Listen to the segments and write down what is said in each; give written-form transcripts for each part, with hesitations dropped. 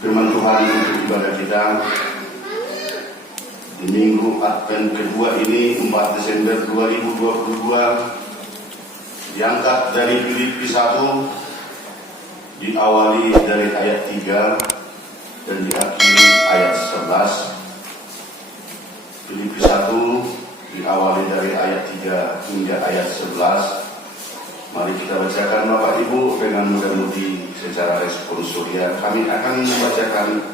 Firman Tuhan untuk ibadah kita di minggu Advent kedua ini, 4 Desember 2022, diangkat dari Filipi 1, diawali dari ayat 3 dan diakhiri ayat 11. Filipi 1 diawali dari ayat 3 hingga ayat 11. Mari kita bacakan Bapak Ibu dengan mudah-mudi secara responsorial. Kami akan membacakan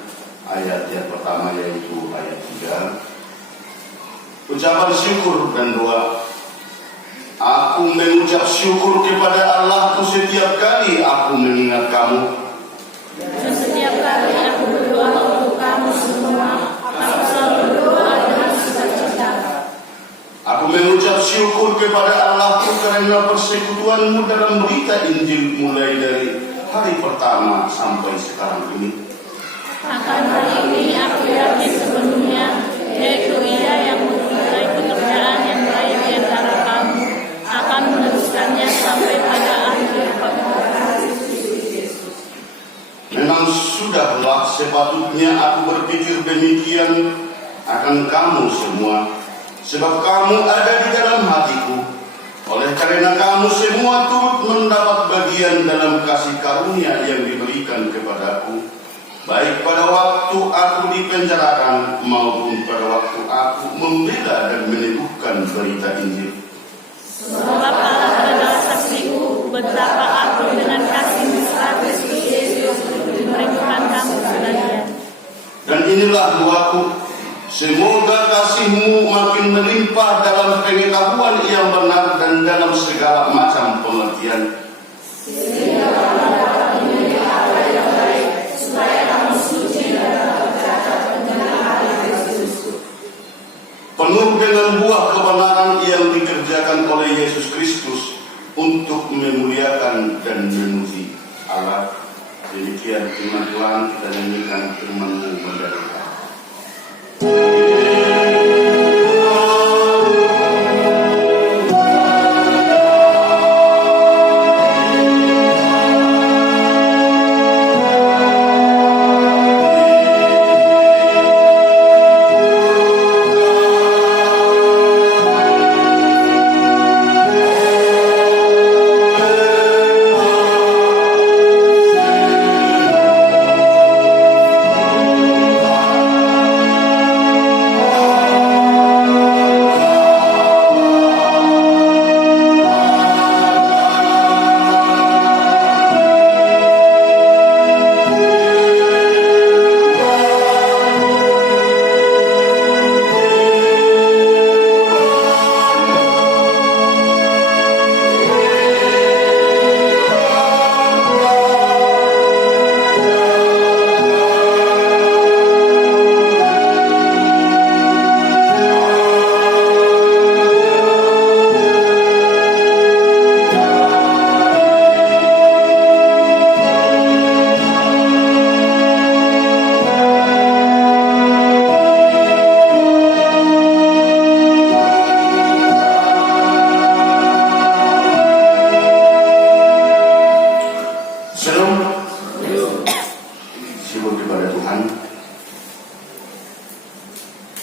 ayat yang pertama, yaitu ayat 3. Ucapan syukur dan doa. Aku mengucap syukur kepada Allahku setiap kali aku mengingat kamu. Dan setiap kali aku berdoa untuk kamu semua, aku selalu berdoa dengan sukacita. Aku mengucap syukur kepada Allahku karena persekutuanmu dalam berita Injil mulai dari hari pertama sampai sekarang ini. Akan hal ini aku yakin sepenuhnya, yaitu Ia yang memulai pekerjaan yang baik di antara kamu akan meneruskannya sampai pada akhir pengorbanan. Memang sudahlah sepatutnya aku berpikir demikian akan kamu semua, sebab kamu ada di dalam hatiku. Oleh karena kamu semua turut mendapat bagian dalam kasih karunia yang diberikan kepadaku, baik pada waktu aku dipenjarakan maupun pada waktu aku membela dan meneguhkan berita Injil. Sebab Allah adalah saksiku betapa aku dengan kasih mesra Kristus Yesus merindukan kamu sekalian. Dan inilah doaku, semoga kasihmu makin melimpah dalam pengetahuan yang benar dan dalam segala macam pengertian, Sehingga kamu dapat memilih apa yang baik, supaya kamu suci dan dapat tercatat mengenal hari Kristus. penuh dengan buah kebenaran yang dikerjakan oleh Yesus Kristus untuk memuliakan dan memuji Allah. Demikian firman Tuhan, kita nyanyikan firman-Mu mendalam.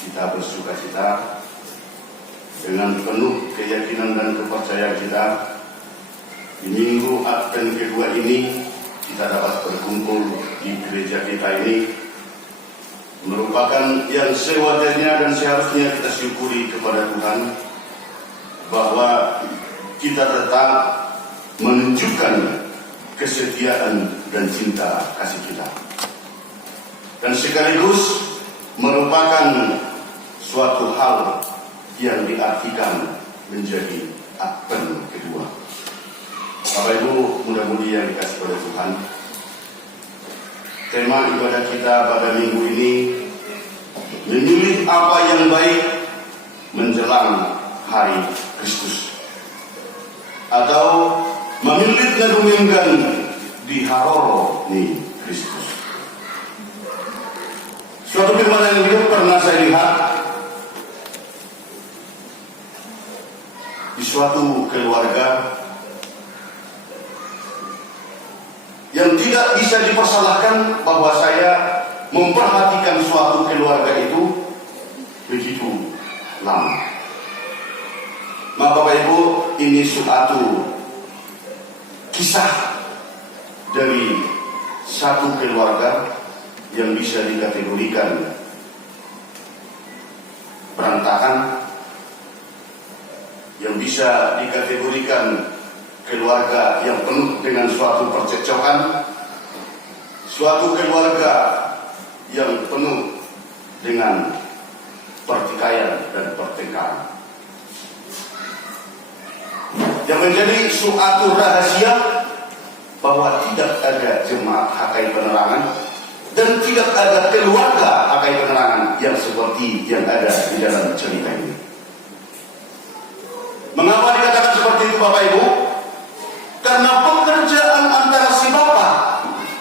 Kita bersukacita dengan penuh keyakinan dan kepercayaan kita. Di minggu Advent kedua ini, kita dapat berkumpul di gereja kita ini, merupakan yang sewajarnya dan seharusnya kita syukuri kepada Tuhan bahwa kita tetap menunjukkan kesetiaan dan cinta kasih kita, dan sekaligus merupakan suatu hal yang diartikan menjadi Advent kedua. Bapak Ibu mudah-mudi yang dikasih oleh Tuhan, tema ibadah kita pada minggu ini memilih apa yang baik menjelang hari Kristus, atau memilih ngedumingkan di haroro nih Kristus. Suatu firman yang hidup pernah saya lihat di suatu keluarga yang tidak bisa dipersalahkan bahwa saya memperhatikan suatu keluarga itu begitu lama. Maka Bapak Ibu, ini suatu kisah dari satu keluarga yang bisa dikategorikan berantakan, yang bisa dikategorikan keluarga yang penuh dengan suatu percekcokan, suatu keluarga yang penuh dengan pertikaian dan pertengkaran. Yang menjadi suatu rahasia bahwa tidak ada jemaat HKI Penerangan dan tidak ada keluarga HKI Penerangan yang seperti yang ada di dalam cerita ini. Mengapa dikatakan seperti itu Bapak Ibu? Karena pekerjaan antara si bapak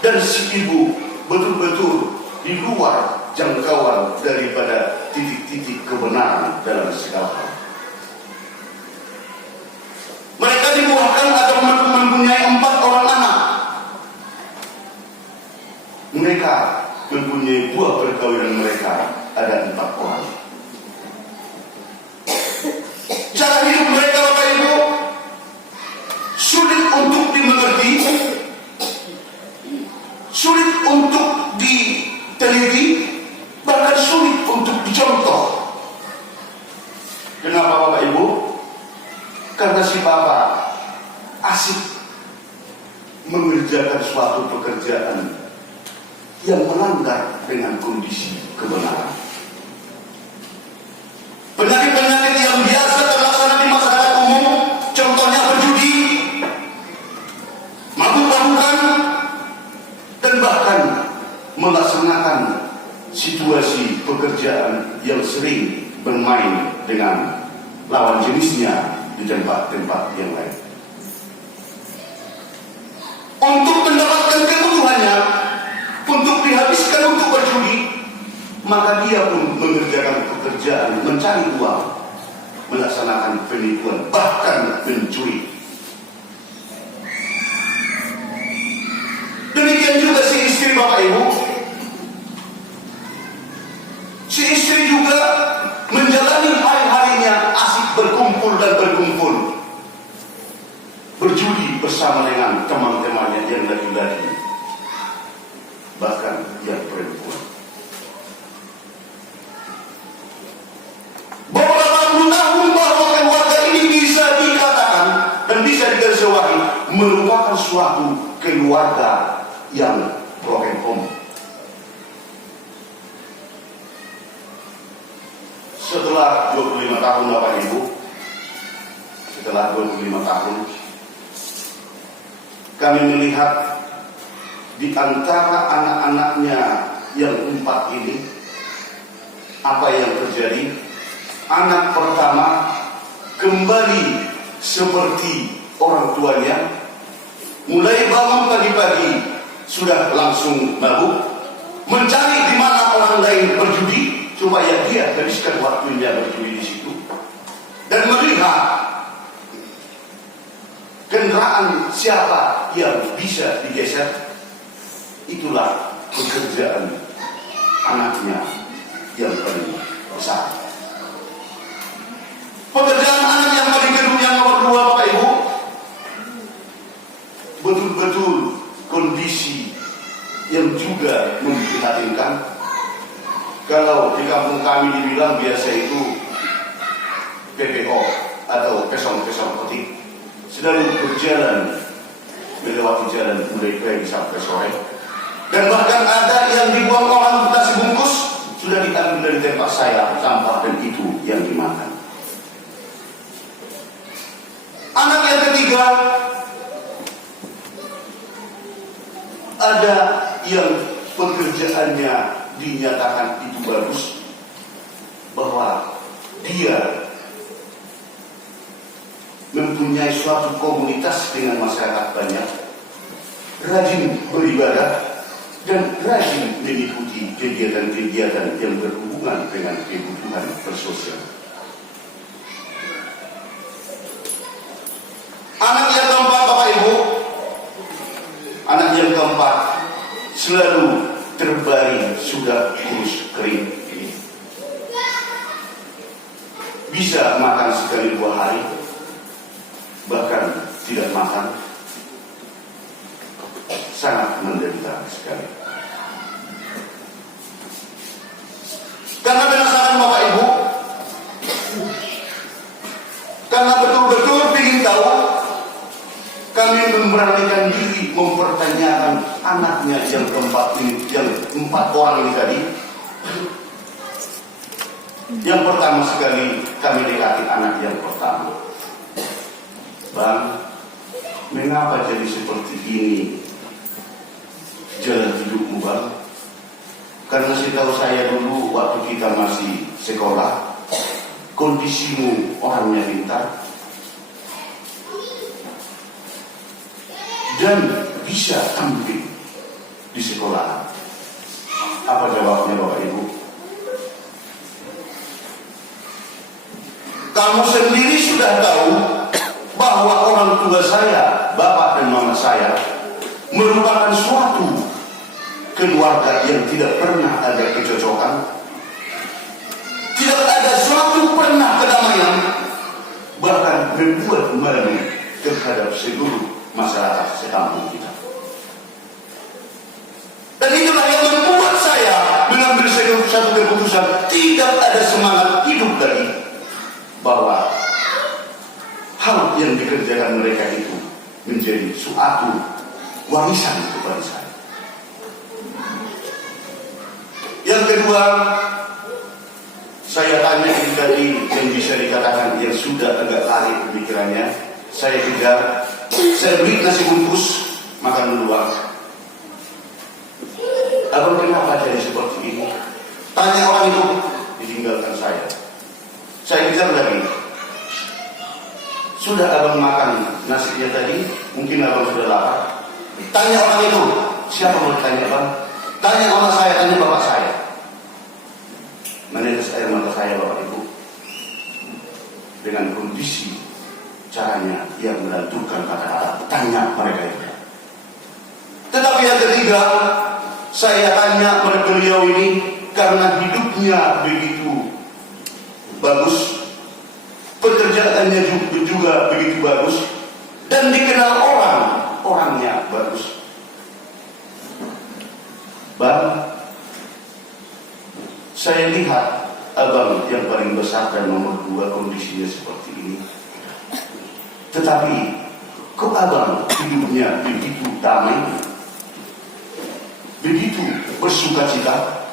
dan si ibu betul-betul di luar jangkauan daripada titik-titik kebenaran dalam segala hal. Mereka dibuahkan atau mempunyai 4 orang anak. Mereka mempunyai buah perkawinan mereka ada 4 orang. Cara hidup mereka Bapak Ibu sulit untuk dimengerti, sulit untuk diteliti, bahkan sulit untuk dicontoh. Kenapa Bapak Ibu? Karena si bapak asik mengerjakan suatu pekerjaan yang melanggar dengan kondisi kebenaran. Penyakit-penyakit yang biasa terlaksana di masyarakat umum, contohnya berjudi, mabuk-mabukan, dan bahkan melaksanakan situasi pekerjaan yang sering bermain dengan lawan jenisnya di tempat-tempat yang lain. Untuk mendapatkan kebutuhannya, untuk dihabiskan untuk berjudi, maka dia pun mengerjakan pekerjaan mencari uang, melaksanakan penipuan, bahkan mencuri. Demikian juga si istri Bapak Ibu. Si istri juga menjalani hari-harinya asik berkumpul dan berkumpul, berjudi bersama dengan teman-temannya yang laki-laki, bahkan yang perempuan. Beberapa puluh tahun bahwa keluarga ini bisa dikatakan dan bisa digarisbawahi merupakan suatu keluarga yang broken home. Setelah 25 tahun Bapak Ibu, setelah 25 tahun, kami melihat di antara anak-anaknya yang 4 ini, apa yang terjadi? Anak pertama kembali seperti orang tuanya, mulai bangun pagi-pagi sudah langsung mabuk, mencari di mana orang lain berjudi supaya dia habiskan waktunya berjudi di situ, dan melihat kendaraan siapa yang bisa digeser. Itulah pekerjaan anaknya yang paling besar. Pekerjaan anak yang paling kedua, yang nomor 2 Bapak Ibu, betul-betul kondisi yang juga memprihatinkan. Kalau di kampung kami dibilang biasa itu PPO atau pesong-pesong petik, sedang berjalan melewati jalan mulai pagi sampai sore, dan bahkan ada yang dibuang orang nasi bungkus sudah diambil dari tempat saya sampah, dan itu yang dimakan. Anak yang ketiga, ada yang pekerjaannya dinyatakan itu bagus, bahwa dia mempunyai suatu komunitas dengan masyarakat banyak, rajin beribadah, dan rajin mengikuti kegiatan-kegiatan yang berhubungan dengan kebutuhan bersosial. Anak yang keempat Bapak Ibu, anak yang keempat selalu terbaring sudah kurus kering ini bisa makan sekali 2 hari, bahkan tidak makan, sangat menderita sekali. Karena penasaran Bapak Ibu, karena betul-betul ingin tahu, kami memberanikan diri mempertanyakan anaknya yang keempat ini, yang 4 orang ini tadi. Yang pertama sekali kami dekati anak yang pertama. Bang, mengapa jadi seperti ini jalan hidupmu, Bang? Karena setahu saya dulu waktu kita masih sekolah, kondisimu orangnya pintar dan bisa tampil di sekolah. Apa jawabnya Bapak Ibu? Kamu sendiri sudah tahu bahwa orang tua saya, bapak dan mama saya, merupakan suatu keluarga yang tidak pernah ada kecocokan, tidak ada suatu pernah kedamaian, bahkan membuat malu terhadap seluruh masyarakat sekampung kita. Dan itulah yang membuat saya mengambil satu keputusan, tidak ada semangat hidup lagi, bahwa hal yang dikerjakan mereka itu menjadi suatu warisan kepada saya. Yang kedua, saya tanya ini tadi yang bisa dikatakan yang sudah agak lari pemikirannya, saya kejar, saya beli nasi bungkus, makan dulu Bang. Abang kenapa jadi seperti ini? Tanya orang itu, ditinggalkan saya. Saya kejar lagi. Sudah abang makan nasinya tadi? Mungkin abang sudah lapar. Tanya orang itu. Siapa mau ditanya Bang? Tanya orang saya, tanya bapak saya. Menetes air mata saya Bapak Ibu. Dengan kondisi caranya yang menentukan kata-kata. Tanya mereka itu. Tetapi yang ketiga, saya tanya pada beliau ini karena hidupnya begitu bagus, pekerjaannya juga begitu bagus, dan dikenal orangnya bagus. Bang, saya lihat abang yang paling besar dan nomor 2 kondisinya seperti ini. Tetapi kok abang hidupnya begitu damai, begitu bersukacita,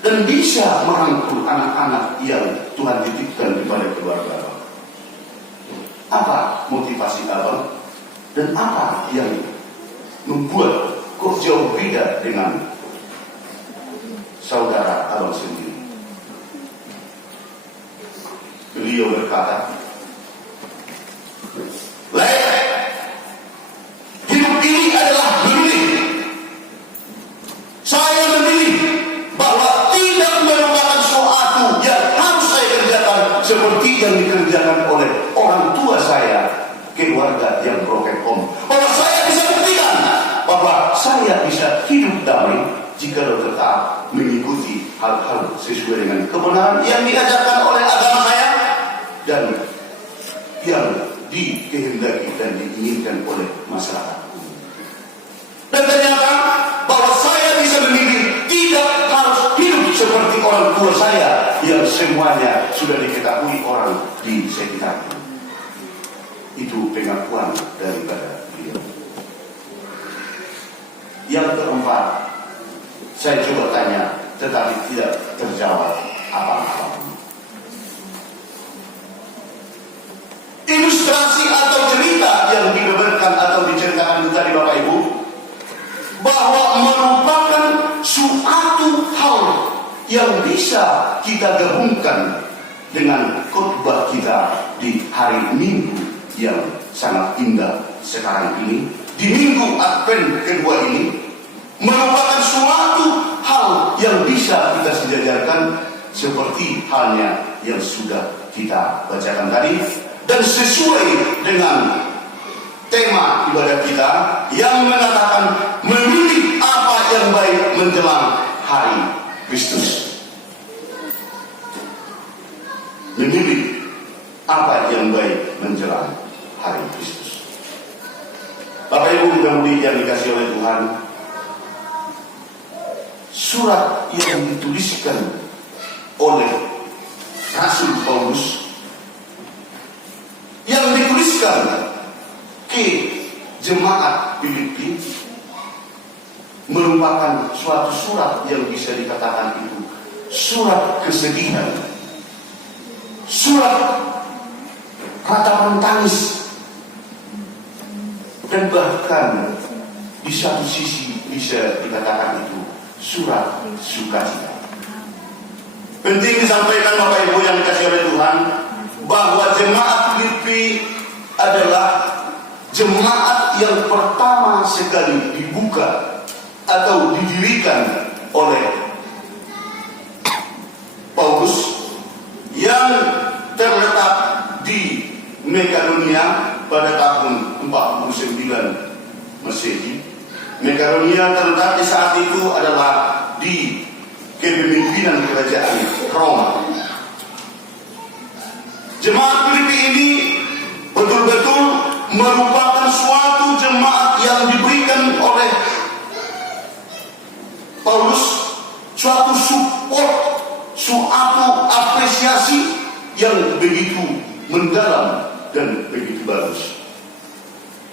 dan bisa merangkul anak-anak yang Tuhan titipkan kepada keluarga abang. Apa motivasi abang dan apa yang membuat kok jauh beda dengan saudara abang sendiri? Beliau berkata, hidup ini adalah memilih. Saya memilih bahwa tidak merupakan suatu yang harus saya kerjakan seperti yang dikerjakan oleh orang tua saya, keluarga yang broken home. Bahwa saya bisa buktikan bahwa saya bisa hidup damai jika tetap mengikuti hal-hal sesuai dengan kebenaran yang diajarkan oleh agama saya dan yang dikehendaki dan diinginkan oleh masyarakat. Dan ternyata bahwa saya bisa memilih tidak harus hidup seperti orang tua saya yang semuanya sudah diketahui orang di sekitarnya. Itu pengakuan daripada beliau. Yang keempat, saya coba tanya tetapi tidak terjawab apa-apa. Ilustrasi atau cerita yang dibeberkan atau diceritakan tadi Bapak Ibu, bahwa merupakan suatu hal yang bisa kita gabungkan dengan khotbah kita di hari Minggu yang sangat indah sekarang ini, di Minggu Advent kedua ini, merupakan suatu hal yang bisa kita sejajarkan seperti halnya yang sudah kita bacakan tadi, dan sesuai dengan tema ibadah kita yang mengatakan memilih apa yang baik menjelang hari Kristus. Memilih apa yang baik menjelang hari Kristus. Bapak Ibu mudah-mudahan yang dikasih oleh Tuhan, surat yang dituliskan oleh Rasul Paulus, yang dituliskan ke jemaat Filipi, merupakan suatu surat yang bisa dikatakan itu surat kesedihan, surat ratapan tangis, dan bahkan di satu sisi bisa dikatakan itu surat sukacita. Penting disampaikan Bapak Ibu yang dikasih oleh Tuhan, bahwa jemaat Filipi adalah jemaat yang pertama sekali dibuka atau didirikan oleh Paulus, yang terletak di Makedonia pada tahun 49 Masehi. Makedonia terletak di saat itu adalah di kepemimpinan kerajaan Roma. Jemaat Filipi ini betul-betul merupakan suatu jemaat yang diberikan oleh Paulus, suatu support, suatu apresiasi yang begitu mendalam dan begitu bagus.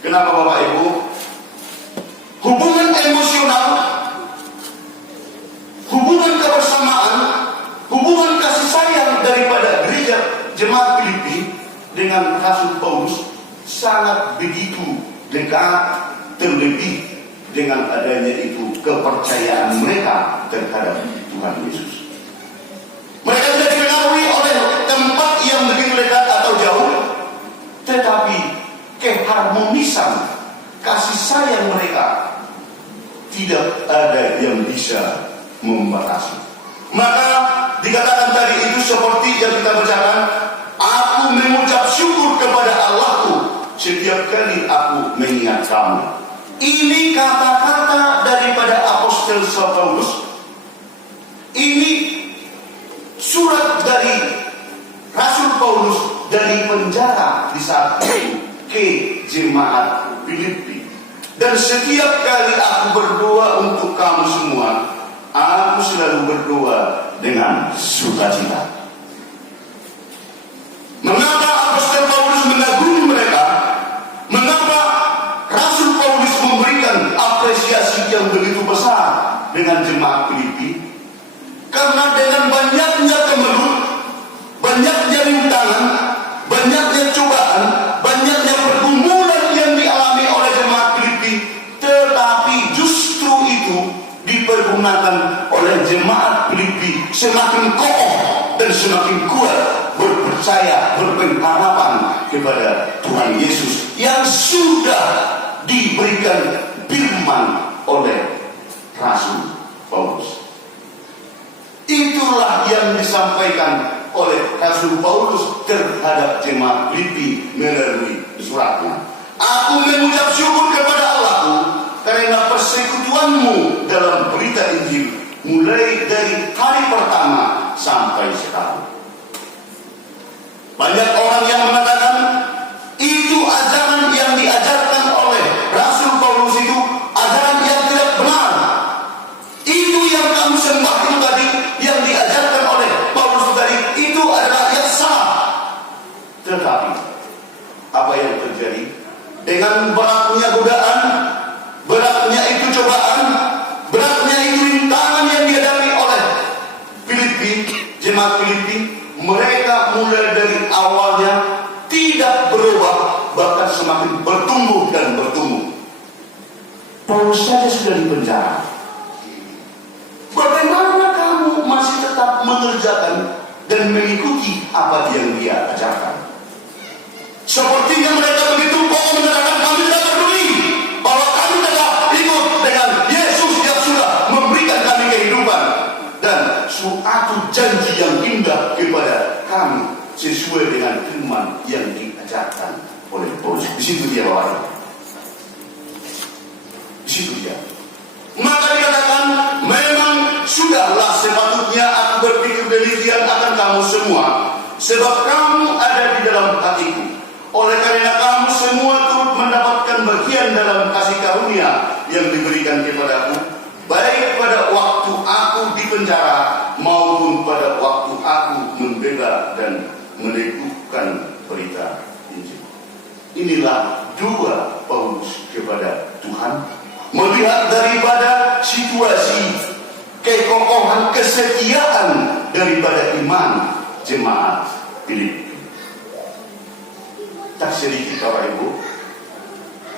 Kenapa Bapak Ibu? Hubungan emosional, hubungan kebersamaan, hubungan kasih sayang daripada gereja jemaat Filipi dengan Rasul Paulus sangat begitu dekat, terlebih dengan adanya itu kepercayaan mereka terhadap Tuhan Yesus. Mereka tidak dipengaruhi oleh tempat yang begitu dekat atau jauh, tetapi keharmonisan kasih sayang mereka tidak ada yang bisa membatasi. Maka dikatakan tadi itu seperti yang kita bacakan, aku mengucap syukur kepada Allahku setiap kali aku mengingat kamu. Ini kata-kata daripada Apostel Paulus. Ini surat dari Rasul Paulus dari penjara di saat itu ke jemaat Filipi. Dan setiap kali aku berdoa untuk kamu semua, aku selalu berdoa dengan sukacita. Mengapa Apostel Paulus mengagumi mereka? Mengapa Rasul Paulus memberikan apresiasi yang begitu besar dengan jemaat Filipi? Karena dengan banyaknya kemelut, banyaknya rintangan, banyaknya cobaan, banyaknya pergumulan yang dialami oleh jemaat Filipi, tetapi justru itu dipergunakan oleh jemaat Filipi semakin kokoh dan semakin kuat berpercaya, berpengharapan kepada Tuhan Yesus yang sudah diberikan firman oleh Rasul Paulus. Itulah yang disampaikan oleh Rasul Paulus terhadap jemaat Filipi melalui suratnya. Aku mengucap syukur kepada Allahku karena persekutuanmu dalam berita Injil mulai dari hari pertama sampai sekarang. Banyak orang yang mengatakan itu ajaran yang diajarkan oleh Rasul Paulus itu ajaran yang tidak benar. Itu yang kamu sembah itu tadi, yang diajarkan oleh Paulus tadi, itu adalah yang salah. Tetapi apa yang terjadi dengan beratnya godaan, beratnya itu cobaan, beratnya itu rintangan yang dihadapi oleh Filipi, jemaat Filipi, mereka mulai dari awalnya tidak berubah, bahkan semakin bertumbuh dan bertumbuh. Paulus saja sudah dipenjara. Bagaimana kamu masih tetap mengerjakan dan mengikuti apa yang dia ajarkan? Sepertinya mereka begitu kokoh mengatakan kami tidak peduli, bahwa kami telah ikut dengan Yesus yang sudah memberikan kami kehidupan dan suatu janji yang indah kepada kami sesuai dengan firman yang diajarkan oleh Paulus. Di situ dia Bapak. Di situ dia. Maka dikatakan kebencian akan kamu semua, sebab kamu ada di dalam hatiku. Oleh karena kamu semua turut mendapatkan bagian dalam kasih karunia yang diberikan kepadaku, baik pada waktu aku di penjara maupun pada waktu aku membela dan meneguhkan berita Injil. Inilah doa Paulus kepada Tuhan, melihat daripada situasi kekokohan kesetiaan daripada iman jemaat Filipi. Tak sedikit Bapak Ibu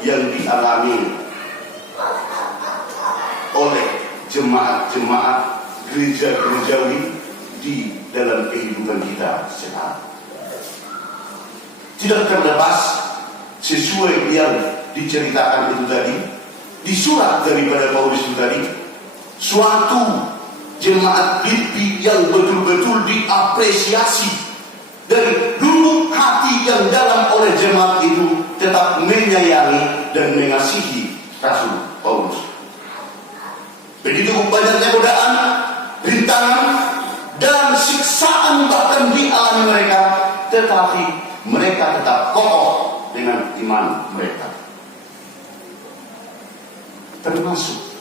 yang dialami oleh jemaat-jemaat gereja-gerejawi di dalam kehidupan kita sekarang. Tidak terlepas sesuai yang diceritakan itu tadi, di surat daripada Paulus itu tadi, suatu jemaat Filipi yang betul-betul diapresiasi dari lubuk hati yang dalam oleh jemaat itu, tetap menyayangi dan mengasihi Rasul Paulus. Begitu banyaknya godaan, rintangan, dan siksaan bahkan dialami mereka, tetapi mereka tetap kokoh dengan iman mereka. Termasuk,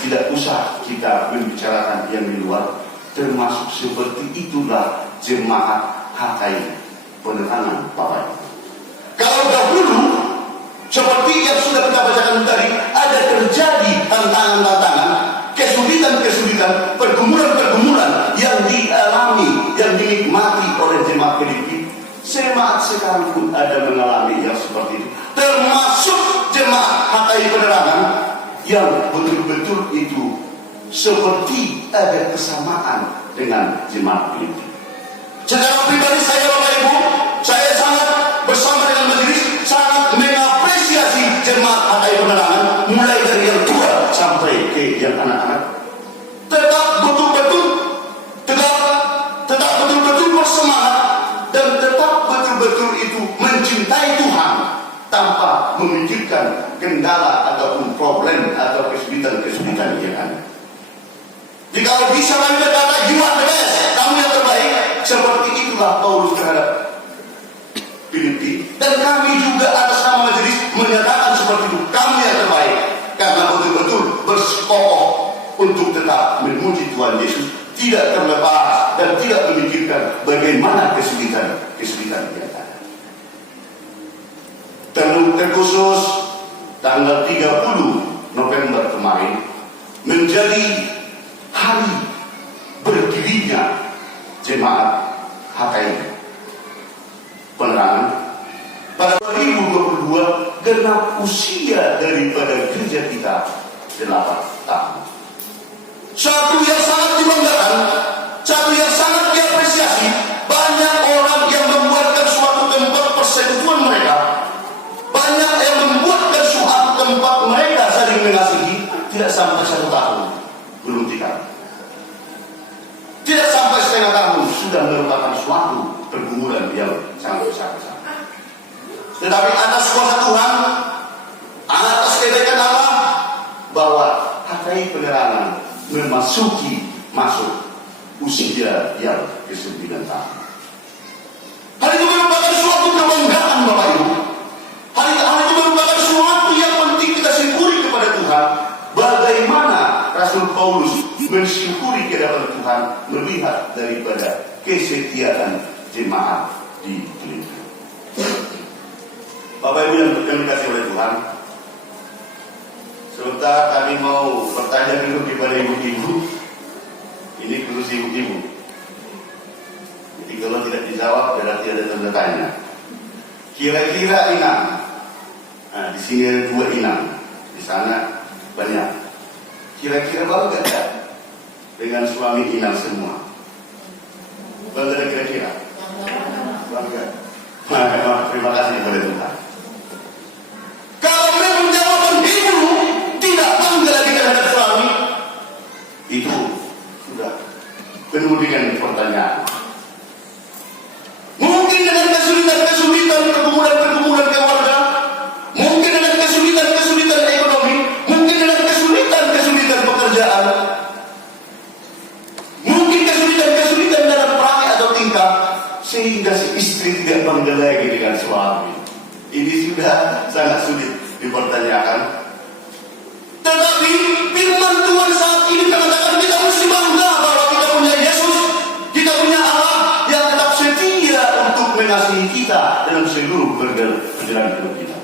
tidak usah kita membicarakan yang di luar, termasuk seperti itulah jemaat HKI Penerangan Bapak Ibu. Kalau dahulu seperti yang sudah kita bacakan tadi, ada terjadi tantangan-tantangan, kesulitan-kesulitan, pergumulan-pergumulan yang dialami, yang dinikmati oleh jemaat Filipi. Jemaat sekarang pun ada mengalami yang seperti itu, termasuk jemaat HKI Penerangan yang betul-betul itu seperti ada kesamaan dengan jemaat Filipi. Secara pribadi saya Bapak Ibu, saya sangat bersama dengan majelis sangat mengapresiasi jemaat HKI Penerangan, mulai dari yang tua sampai ke yang anak-anak. Tetap betul-betul bersemangat dan tetap betul-betul itu mencintai Tuhan tanpa memikirkan kendala ataupun problem atau kesulitan-kesulitan yang ada. Jika bisa kami berkata, you are the best, kamu yang terbaik, seperti itulah Paulus terhadap Filipi, dan kami juga atas nama majelis menyatakan seperti itu, kamu yang terbaik, karena betul-betul bersekokoh untuk tetap memuji Tuhan Yesus, tidak terlepas dan tidak memikirkan bagaimana kesulitan yang ada. Terkhusus tanggal 30 November kemarin menjadi hari berdirinya jemaat HKI Penerangan pada 2022, genap usia daripada gereja kita 8 tahun. Satu yang sangat dibanggakan, satu yang sangat diapresiasi, banyak orang yang membuatkan suatu tempat persekutuan mereka, banyak yang membuatkan suatu tempat mereka saling mengasihi, tidak sampai 1 tahun belum tikar. Tidak sampai setengah tahun sudah merupakan suatu pergumulan yang sangat besar-besar. Tetapi atas kuasa Tuhan, atas kebaikan Allah, bahwa HKI Penerangan masuk usia yang ke-9 tahun. Hal itu merupakan suatu kebanggaan Bapak Ibu. Hal itu merupakan suatu yang penting kita syukuri kepada Tuhan. Bagaimana Rasul Paulus mensyukuri kehadiran Tuhan melihat daripada kesetiaan jemaat di Filipi. Bapak Ibu yang dikasihi oleh Tuhan, sebentar kami mau bertanya dulu kepada ibu-ibu. Ini khusus ibu-ibu. Jadi kalau tidak dijawab berarti ada tanda tanya. Kira-kira inang. Nah, di sini ada 2 inang, di sana banyak. Kira-kira bangga tak dengan suami inang semua? Bangga kira-kira? Bangga. Terima kasih kepada Tuhan. Kalau memang jawaban ibu tidak bangga lagi terhadap suami, itu sudah penuh dengan pertanyaan. Mungkin dengan kesulitan-kesulitan, pergumulan-pergumulan keluarga, mungkin dengan kesulitan-kesulitan ekonomi, mungkin dengan kesulitan-kesulitan pekerjaan, mungkin kesulitan-kesulitan dalam sehingga si istri tidak menggeleng dengan suami. Ini sudah sangat sulit dipertanyakan. Tetapi firman Tuhan saat ini mengatakan kita mesti bangga bahwa kita punya Yesus, kita punya Allah yang tetap setia untuk mengasihi kita dalam seluruh perjalanan hidup kita.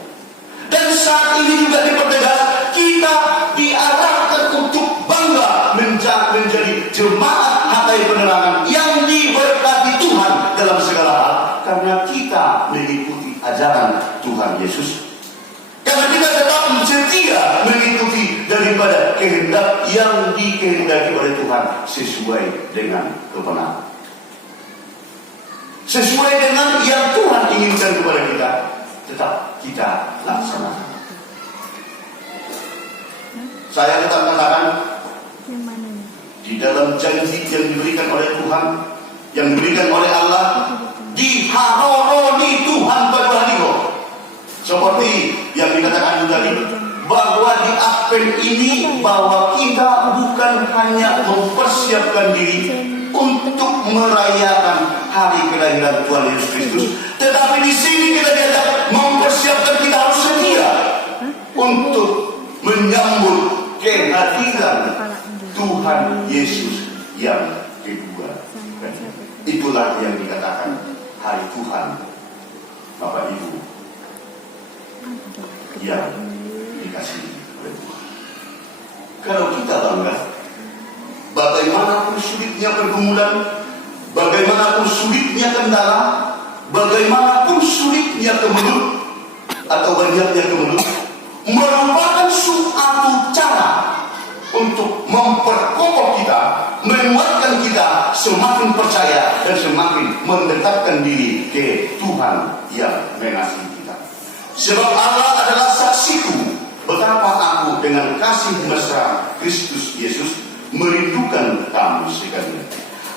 Dan saat ini juga dipertegas, kita diarahkan untuk bangga menjadi jemaat HKI Penerangan yang diberkati Tuhan dalam segala hal, karena kita mengikuti ajaran Tuhan Yesus. Karena kita tetap setia mengikuti daripada kehendak yang dikehendaki oleh Tuhan sesuai dengan kebenaran, sesuai dengan yang Tuhan inginkan kepada kita, tetap kita laksanakan. Saya tetap katakan, di dalam janji yang diberikan oleh Tuhan, yang diberikan oleh Allah, diharoni Tuhan pada hari roh. Seperti yang dikatakan tadi, bahwa di Advent ini, bahwa kita bukan hanya mempersiapkan diri untuk merayakan hari kelahiran Tuhan Yesus Kristus, tetapi di sini kita diajak mempersiapkan, kita harus setia untuk menyambut kehadiran Tuhan Yesus yang kedua. Itulah yang dikatakan hari Tuhan, Bapak Ibu yang dikasihi oleh Tuhan. Kalau kita bangga, bagaimanapun sulitnya pergumulan, bagaimanapun sulitnya kendala, bagaimanapun sulitnya kemelut atau banyaknya kemelut, merupakan suatu cara untuk memperkokoh kita, menguatkan kita semakin percaya dan semakin mendekatkan diri ke Tuhan yang mengasihi kita. Sebab Allah adalah saksiku betapa aku dengan kasih mesra Kristus Yesus merindukan kamu sekalian.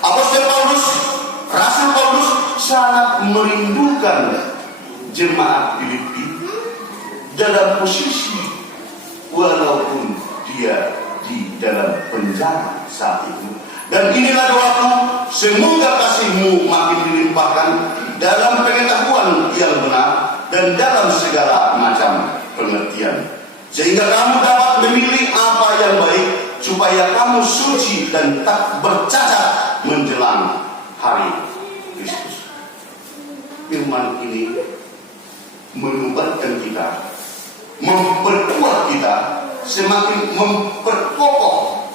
Apostol Paulus, Rasul Paulus sangat merindukan jemaat Filipi dalam posisi walaupun dia di dalam penjara saat itu. Dan inilah doaku, semoga kasihmu makin dilimpahkan dalam pengetahuan yang benar dan dalam segala macam pengertian, sehingga kamu dapat memilih apa yang baik, supaya kamu suci dan tak bercacat menjelang hari Kristus. Firman ini menguatkan kita, memperkuat kita, semakin memperkokoh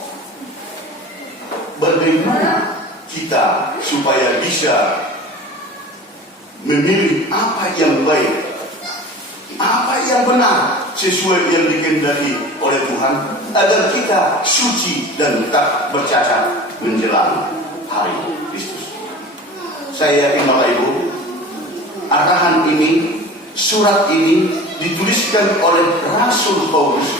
bagaimana kita supaya bisa memilih apa yang baik, apa yang benar sesuai yang dikehendaki oleh Tuhan, agar kita suci dan tak bercacat menjelang hari Kristus. Saya yakin Bapak Ibu, arahan ini, surat ini dituliskan oleh Rasul Paulus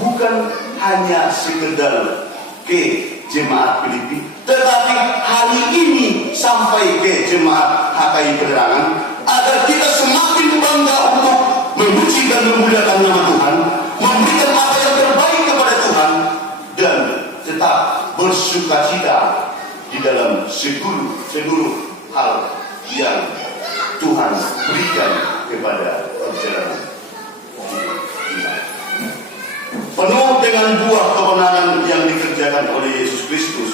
bukan hanya sekedar ke jemaat Filipi, tetapi hari ini sampai ke jemaat HKI Penerangan, agar kita semakin bangga untuk memuji dan memuliakan nama Tuhan, memberikan apa yang terbaik kepada Tuhan, dan tetap bersukacita di dalam seluruh hal yang Tuhan berikan kepada perjalanan kita. Penuh dengan buah kebenaran yang dikerjakan oleh Yesus Kristus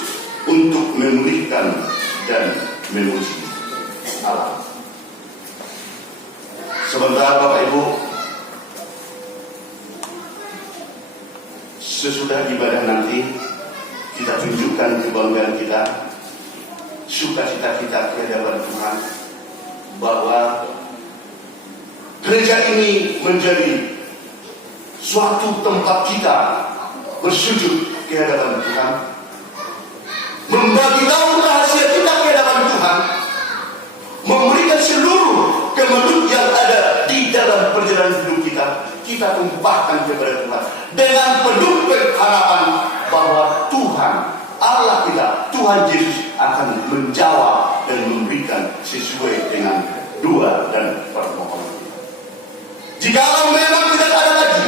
untuk memulihkan dan memuji Allah. Sementara Bapak Ibu, sesudah ibadah nanti, kita tunjukkan kebanggaan kita, sukacita kita di hadapan Tuhan, bahwa gereja ini menjadi suatu tempat kita bersujud di hadapan Tuhan, membagi tahu rahasia kita di hadapan Tuhan, memberikan seluruh kemelut yang ada di dalam perjalanan hidup kita, kita tumpahkan kepada Tuhan dengan penuh harapan bahwa Tuhan Allah kita, Tuhan Yesus akan menjawab dan memberikan sesuai dengan doa dan permohonan kita. Jikalau memang tidak ada lagi,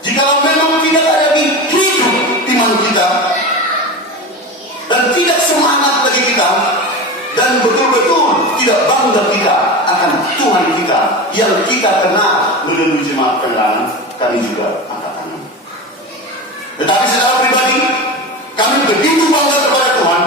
jikalau memang tidak ada di hidup iman kita, dan tidak semangat bagi kita, dan betul-betul tidak bangga kita akan Tuhan kita yang kita kenal melalui jemaat kenalan, kami juga angkat tangan. Tetapi secara pribadi, kami begitu bangga kepada Tuhan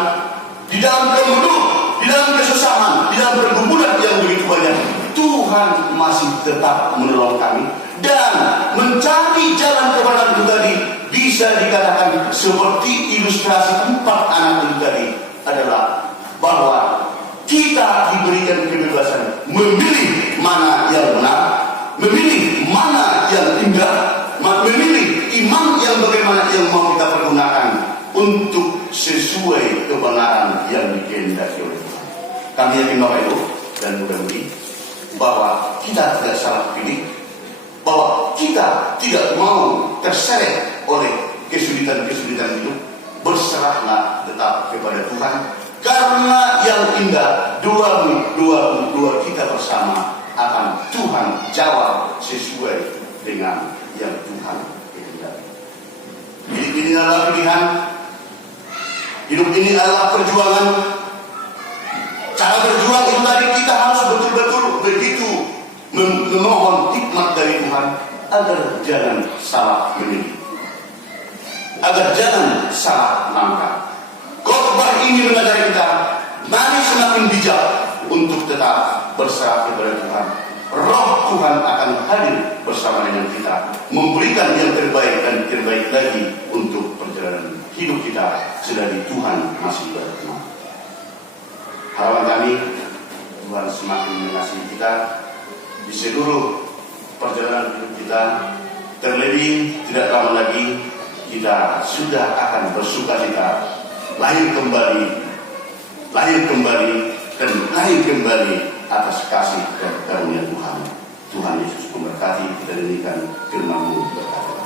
di dalam kemelut, di dalam kesusahan, di dalam pergumulan yang begitu banyak. Tuhan masih tetap menolong kami dan mencari jalan kebenaran itu tadi bisa dikatakan seperti ilustrasi 4 anak itu tadi adalah bahwa kita diberikan kebebasan memilih mana yang benar, memilih mana yang indah, memilih iman yang bagaimana yang mau kita pergunakan untuk sesuai kebenaran yang dikehendaki oleh Tuhan. Kami yakin Bapak Ibu dan mudah-mudahan bahwa kita tidak salah pilih, bahwa kita tidak mau terseret oleh kesulitan-kesulitan itu. Berserahlah tetap kepada Tuhan, karena yang indah dua kita bersama akan Tuhan jawab sesuai dengan yang Tuhan kehendaki. Hidup ini adalah pilihan, hidup ini adalah perjuangan. Cara berjuang itu tadi kita harus betul-betul begitu memohon hikmat dari Tuhan agar jangan salah memilih, agar jangan salah langkah. Khotbah ini mengajari kita, mari semakin bijak untuk tetap berserah kepada Tuhan. Roh Tuhan akan hadir bersama dengan kita, memberikan yang terbaik dan terbaik lagi untuk perjalanan hidup kita selagi Tuhan masih berkenan. Harapan kami, Tuhan semakin mengasihi kita di seluruh perjalanan hidup kita. Terlebih tidak lama lagi kita sudah akan bersukacita lahir kembali dan lahir kembali atas kasih dan karunia Tuhan. Tuhan Yesus memberkati, kita demikian firman-Mu berkata.